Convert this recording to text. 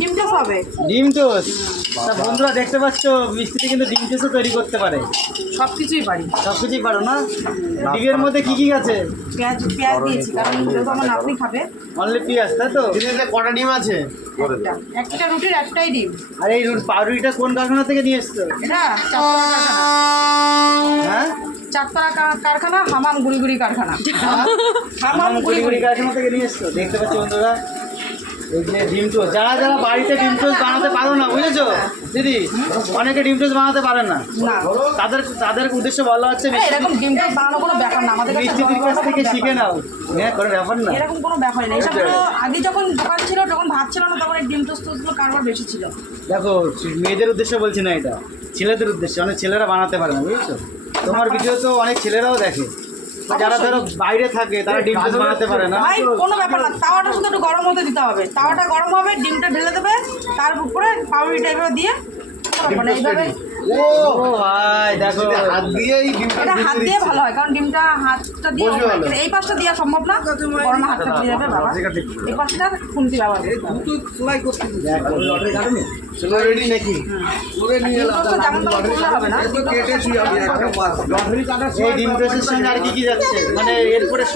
ডিম টোস্ট হবে। ডিম টোস্ট। তা বন্ধুরা দেখতে পাচ্ছ মিষ্টিতে কিন্তু ডিম টোস্টও তৈরি করতে পারে। সব কিছুই পারি। সব কিছুই পারো না? ডিমের মধ্যে কি কি আছে? পেঁয়াজ দিয়েছি, কারণ যেহেতু আমার নাতনি খাবে। অনলি পেঁয়াজ, তাই তো? কটা ডিম আছে? একটা রুটির একটাই ডিম। আর এই পাউরুটিটা কোন কারখানা থেকে নিয়ে এসছো? এটা হ্যাঁ, চারতলা কারখানা, হামাম গুড়ি কারখানা। হামাম গুড়ি কারখানা থেকে নিয়ে এসছো। দেখতে পাচ্ছ বন্ধুরা এই যে ডিম টোস্ট, যারা যারা বাড়িতে ডিম টোস্ট বানাতে পারো না, বুঝেছো দিদি, অনেকে ডিম টোস্ট বানাতে পারে না, না, তাদের উদ্দেশ্য বলা হচ্ছে এরকম ডিম টোস্ট বানানো কোনো ব্যাপার না, আমাদের কাছে মিষ্টিদির কাছ থেকে শিখে নাও। হ্যাঁ, কোনো ব্যাপার না, এরকম কোনো ব্যাপার নেই। এসবগুলো আগে যখন দোকান ছিল, যখন ভাত ছিল না, তখন এই ডিম টোস্টগুলো কারবার বেশি ছিল। দেখো মেয়েদের উদ্দেশ্যে বলছি না, এটা ছেলেদের উদ্দেশ্যে। অনেক ছেলেরা বানাতে পারে না, বুঝেছো? তোমার ভিডিও তো অনেক ছেলেরাও দেখে, যারা ধরো বাইরে থাকে তারা ডিম টোস্ট বানাতে পারে না। ভাই কোনো ব্যাপার না, তাওয়াটা শুধু একটু গরম হতে দিতে হবে। তাওয়াটা গরম হবে, ডিমটা ঢেলে দেবে, তার উপরে পাউরুটি টাইপের দিয়ে মানে এইভাবে। ও ভাই দেখো, হাত দিয়েই ডিমটা এটা হাত দিয়ে ভালো হয়, কারণ ডিমটা হাতটা দিয়ে বসবে ভালো। এই পাশটা দেওয়া সম্ভব না, গরমে হাতটা দিয়ে যাবে বাবা। এই পাশটা খুন্তি ব্যবহার করতে হবে। চলো রেডি নাকি? ডিম টোস্টটা যেমন তেমন করলে হবে না। এই ডিম টোস্টের সঙ্গে আর কি কি যাচ্ছে? মানে এরপরে সস